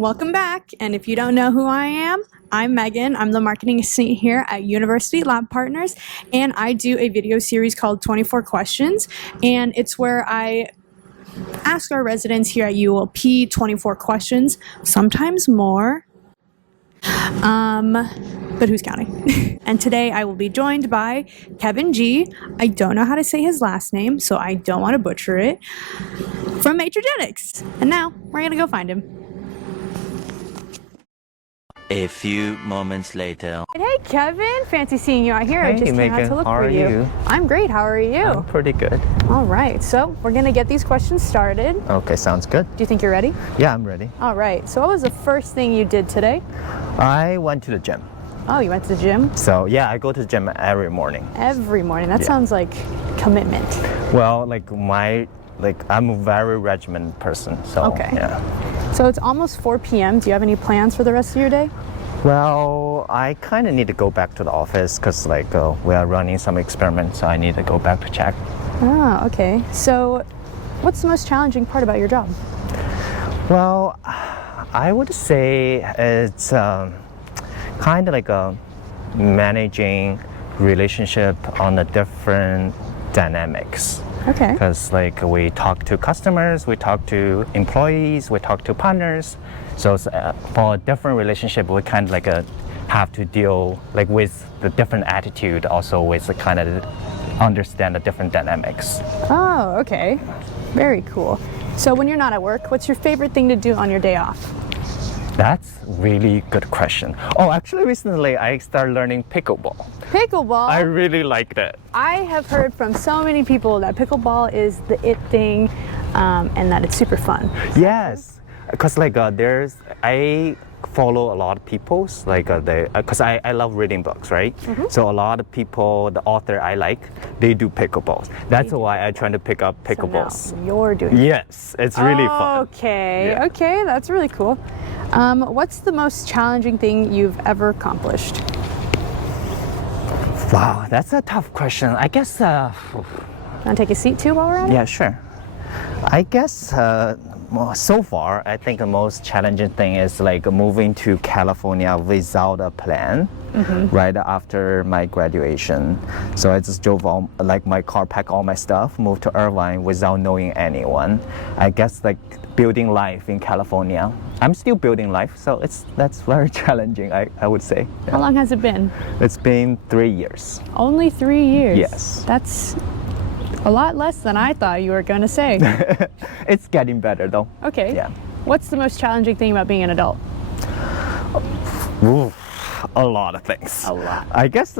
welcome back. And if you don't know who I am, I'm Megan. I'm the marketing assistant here at University Lab Partners, and I do a video series called 24 Questions, and it's where I ask our residents here at ULP 24 questions, sometimes more, but who's counting? And today I will be joined by Kevin G. I don't know how to say his last name, so I don't want to butcher it, from Matregenix. And now we're gonna go find him. A few moments later. Hey Kevin, fancy seeing you out here. Hey, I just came out to look how for are you? I'm great, how are you? I'm pretty good. All right, so we're gonna get these questions started. Okay, sounds good. Do you think you're ready? Yeah, I'm ready. All right, so what was the first thing you did today? I went to the gym. Oh, you went to the gym? So yeah, I go to the gym every morning. Every morning, that sounds like commitment. Well, I'm a very regimented person, so Okay. yeah. So it's almost 4 p.m. Do you have any plans for the rest of your day? Well, I kind of need to go back to the office because we are running some experiments, so I need to go back to check. Ah, okay. So what's the most challenging part about your job? Well, I would say it's kind of like managing relationship on the different dynamics. Okay. Because we talk to customers, we talk to employees, we talk to partners. So for a different relationship, we kind of have to deal with the different attitude, also with the kind of understand the different dynamics. Oh, okay. Very cool. So when you're not at work, what's your favorite thing to do on your day off? That's a really good question. Oh, actually recently I started learning pickleball. Pickleball? I really liked it. I have heard from so many people that pickleball is the it thing, and that it's super fun. Yes, because I follow a lot of people's because I love reading books, right? Mm-hmm. So a lot of people, the author I like, they do pickleballs. That's why I try to pick up pickleballs. So now you're doing it. Yes, it's really fun. Okay, Yeah. okay, that's really cool. What's the most challenging thing you've ever accomplished? Wow, that's a tough question. I guess. Want to take a seat too while we're at it? Yeah, sure. I guess so far, I think the most challenging thing is moving to California without a plan. Mm-hmm. Right after my graduation. So I just drove my car, pack all my stuff, moved to Irvine without knowing anyone. I guess building life in California. I'm still building life, so that's very challenging, I would say. Yeah. How long has it been? It's been 3 years. Only 3 years? Yes. That's a lot less than I thought you were going to say. It's getting better though. Okay. Yeah. What's the most challenging thing about being an adult? Ooh, a lot of things. A lot. I guess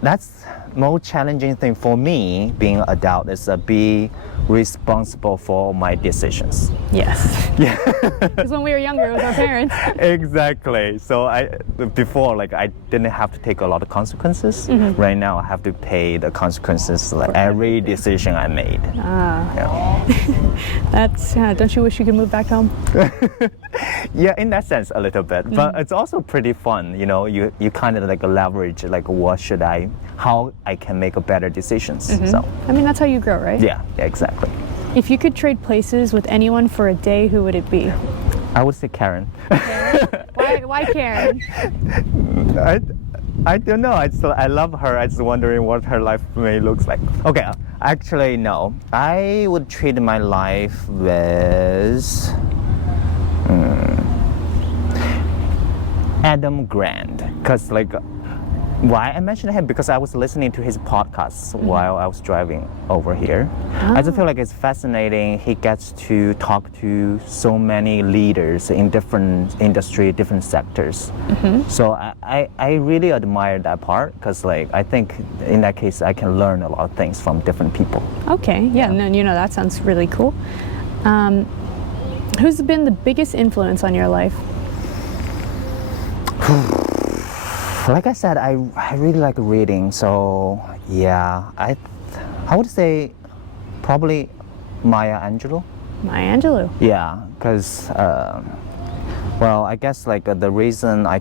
that's most challenging thing for me being an adult is be responsible for my decisions. Yes. Yeah. Because when we were younger, it was our parents. Exactly. So before I didn't have to take a lot of consequences. Mm-hmm. Right now I have to pay the consequences every decision I made. Ah. Yeah. That's don't you wish you could move back home? Yeah, in that sense a little bit, but it's also pretty fun. You kind of leverage how I can make a better decisions. Mm-hmm. So I mean, that's how you grow, right? yeah, exactly. If you could trade places with anyone for a day, who would it be? I would say Karen. Why Karen? I don't know. I love her. I'm just wondering what her life may looks like. Okay, actually no. I would trade my life with Adam Grant, because why I mentioned him, because I was listening to his podcasts while I was driving over here. I just feel it's fascinating. He gets to talk to so many leaders in different industry, different sectors. Mm-hmm. So I really admire that part, because I think in that case I can learn a lot of things from different people. Okay, yeah, and then that sounds really cool. Who's been the biggest influence on your life? Like I said, I really like reading, so yeah, I would say probably Maya Angelou. Maya Angelou. Yeah, because I guess the reason I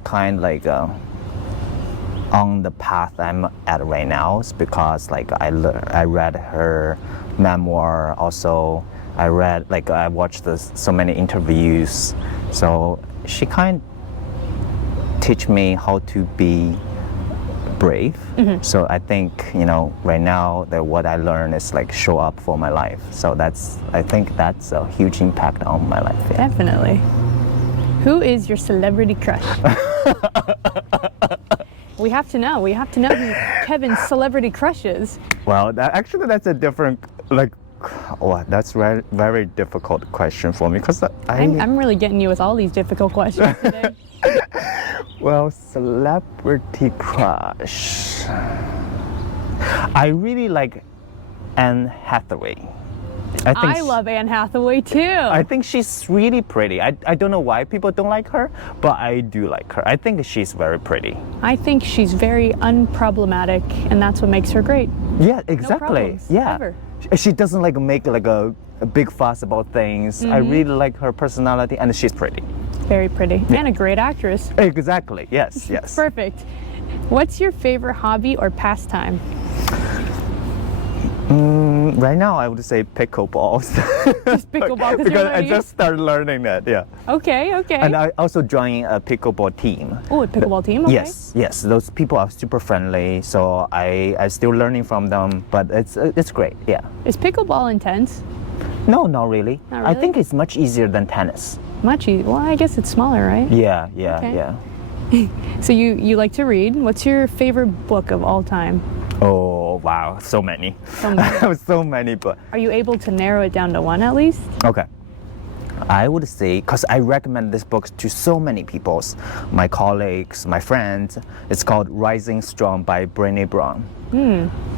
on the path I'm at right now is because I read her memoir, also I read, like I watched so many interviews. So she kind of teach me how to be brave. So I think, right now that what I learn is like show up for my life. So I think that's a huge impact on my life. Yeah. Definitely. Who is your celebrity crush? We have to know who Kevin's celebrity crush is. Well, that's a different, that's very, very difficult question for me because I'm really getting you with all these difficult questions today. Well, celebrity crush. I really like Anne Hathaway. I love Anne Hathaway too. I think she's really pretty. I don't know why people don't like her, but I do like her. I think she's very pretty. I think she's very unproblematic, and that's what makes her great. Yeah, exactly. No problems, yeah. ever. She doesn't make a big fuss about things. I really like her personality, and she's pretty. Very pretty. Yeah. And a great actress. Exactly. Yes, yes. Perfect. What's your favorite hobby or pastime? Right now, I would say pickleballs. Just pickleball because I just started learning that. Yeah. Okay. And I also joined a pickleball team. Oh, a pickleball team. Okay. Yes. Those people are super friendly. So I'm still learning from them, but it's great. Yeah. Is pickleball intense? No, not really. Not really? I think it's much easier than tennis. Much easier. Well, I guess it's smaller, right? Yeah. Okay. So you like to read. What's your favorite book of all time? Oh, wow. So many. So many books. Are you able to narrow it down to one at least? Okay. I would say, because I recommend this book to so many people, my colleagues, my friends. It's called Rising Strong by Brené Brown.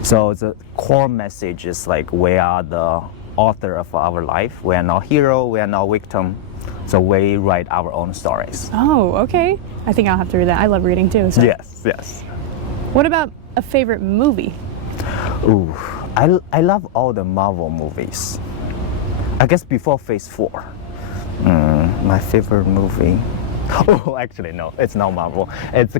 So the core message is like we are the author of our life. We are not hero, we are not victim. So we write our own stories. Oh, okay. I think I'll have to read that. I love reading too. So. Yes. What about a favorite movie? Ooh, I love all the Marvel movies. I guess before Phase 4. My favorite movie. Oh, actually no, it's not Marvel. It's a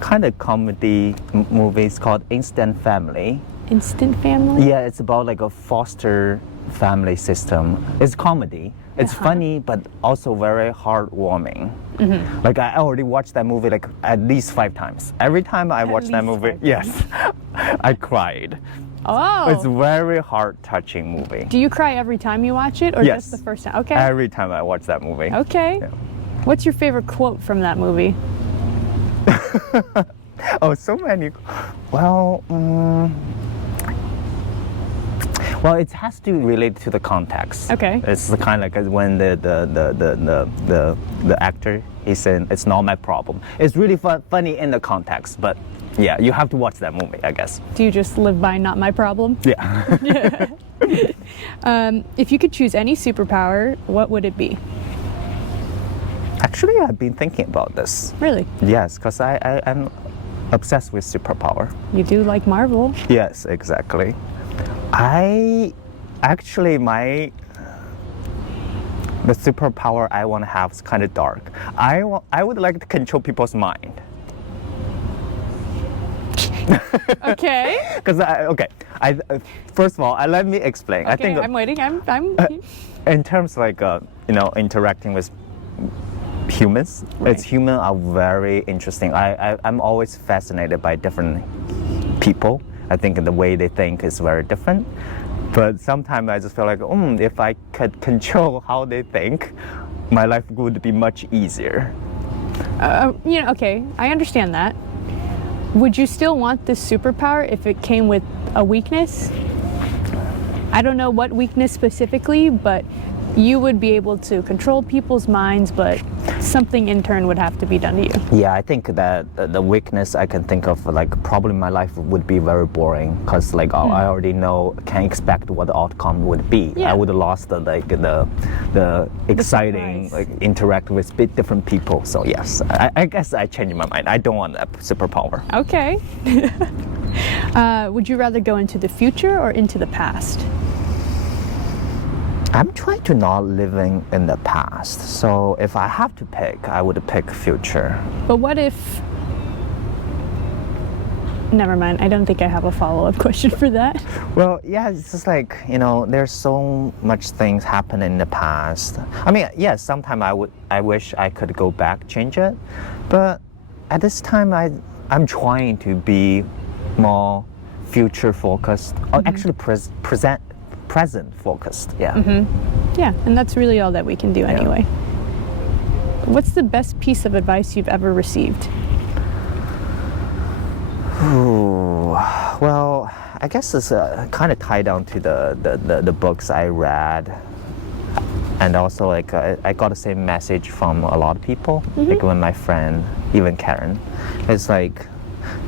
kind of comedy movie. It's called Instant Family. Instant Family? Yeah, it's about like a foster family system. It's comedy. It's funny, but also very heartwarming. Like I already watched that movie like at least 5 times. Every time I watch that movie, yes, I cried. Oh. It's a very heart-touching movie. Do you cry every time you watch it, or Yes. just the first time? Okay. Every time I watch that movie. Okay. Yeah. What's your favorite quote from that movie? Oh, so many. Well, well, it has to relate to the context. Okay. It's the kind of like when the actor, he said, "It's not my problem." It's really funny in the context, but yeah, you have to watch that movie, I guess. Do you just live by not my problem? Yeah. If you could choose any superpower, what would it be? Actually, I've been thinking about this. Really? Yes, because I'm obsessed with superpower. You do like Marvel. Yes, exactly. The superpower I want to have is kind of dark. I would like to control people's mind. Okay. Because first of all, let me explain. Okay, I think I'm waiting. I'm. in terms like interacting with humans, Right. Humans are very interesting. I'm always fascinated by different people. I think the way they think is very different. But sometimes I just feel like, if I could control how they think, my life would be much easier. Okay, I understand that. Would you still want this superpower if it came with a weakness? I don't know what weakness specifically, but you would be able to control people's minds, but something in turn would have to be done to you. Yeah, I think that the weakness I can think of, like probably my life would be very boring because I already can expect what the outcome would be. Yeah. I would have lost the exciting surprise. interact with different people. So yes, I guess I changed my mind. I don't want that superpower. Okay. Would you rather go into the future or into the past? I'm trying to not living in the past. So if I have to pick, I would pick future. But what if Never mind. I don't think I have a follow-up question for that. Well, yeah, it's just like, there's so much things happen in the past. I mean, yes, sometimes I wish I could go back, change it, but at this time I'm trying to be more future focused, or actually present focused. Yeah. Yeah, and that's really all that we can do anyway. What's the best piece of advice you've ever received? Ooh, well, I guess it's kind of tied down to the books I read, and also like I got the same message from a lot of people, like when my friend, even Karen, it's like,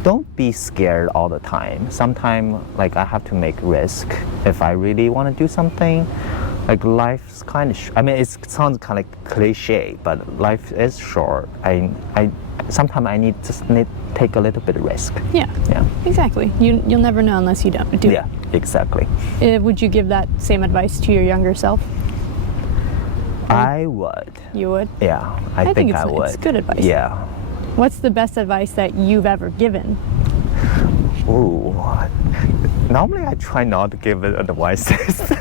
don't be scared all the time. Sometimes like I have to make risk if I really want to do something. Like life's kind of, I mean, it sounds kind of cliche, but life is short. Sometimes I need to take a little bit of risk. Yeah. Exactly. You'll never know unless you don't do it. Yeah, exactly. Would you give that same advice to your younger self? I would. You would? Yeah, I think I would. It's good advice. Yeah. What's the best advice that you've ever given? Ooh. Normally I try not to give advices.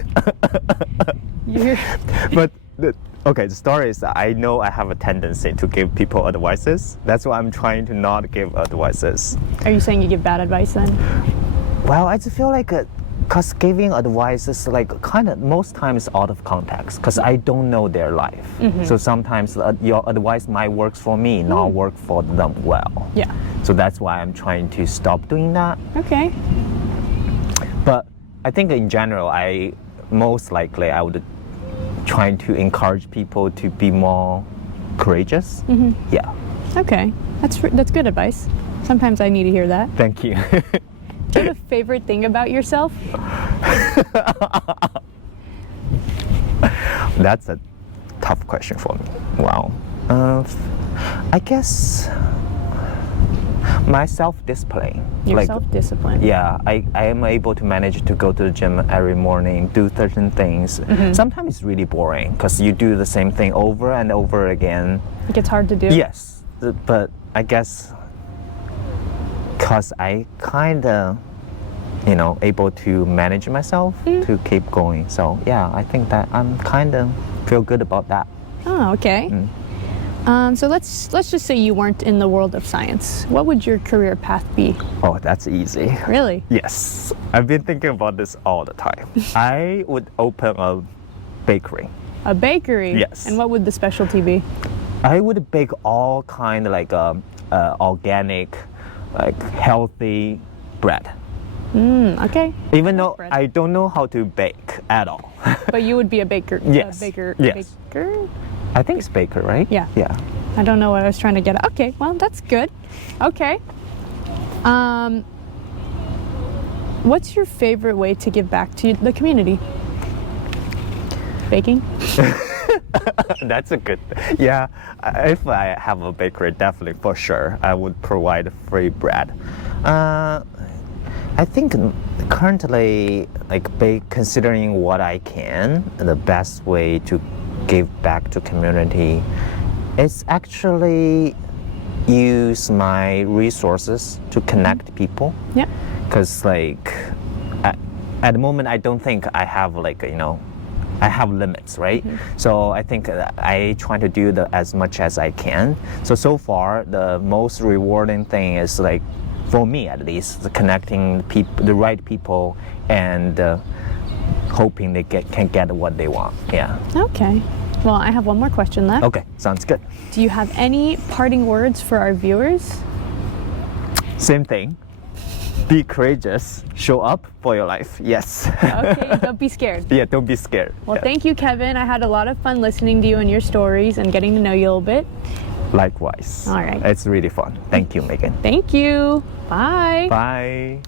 But the story is that I know I have a tendency to give people advices. That's why I'm trying to not give advices. Are you saying you give bad advice then? Well, I just feel like because giving advice is like kind of most times out of context because I don't know their life. So sometimes your advice might work for me, not work for them well. Yeah. So that's why I'm trying to stop doing that. Okay. But I think in general, I would try to encourage people to be more courageous. Yeah. Okay. That's good advice. Sometimes I need to hear that. Thank you. Do you have a favorite thing about yourself? That's a tough question for me. Wow. I guess my self-discipline. Your self-discipline. Yeah, I am able to manage to go to the gym every morning, do certain things. Sometimes it's really boring because you do the same thing over and over again. It gets hard to do. Yes, but I guess because I kind of, able to manage myself to keep going. So yeah, I think that I'm kind of feel good about that. Oh, okay. So let's just say you weren't in the world of science. What would your career path be? Oh, that's easy. Really? Yes. I've been thinking about this all the time. I would open a bakery. A bakery? Yes. And what would the specialty be? I would bake all kind of like organic, like healthy bread. Okay. Even though bread. I don't know how to bake at all. But you would be a baker. Yes. A baker. Yes. Baker? I think it's baker, right? Yeah. Yeah. I don't know what I was trying to get at. Okay, well, that's good. Okay. What's your favorite way to give back to the community? Baking? That's a good. Yeah, if I have a bakery, definitely for sure, I would provide free bread. I think currently, considering what I can, the best way to give back to community is actually use my resources to connect people. Yeah. Because at the moment, I don't think I have I have limits, right? So I think I try to do as much as I can. So far, the most rewarding thing is for me at least, connecting the right people and hoping they can get what they want. Yeah. Okay. Well, I have one more question left. Okay, sounds good. Do you have any parting words for our viewers? Same thing. Be courageous. Show up for your life. Yes. Okay, don't be scared. Yeah, don't be scared. Well, yeah. Thank you, Kevin. I had a lot of fun listening to you and your stories and getting to know you a little bit. Likewise. All right. It's really fun. Thank you, Megan. Thank you. Bye. Bye.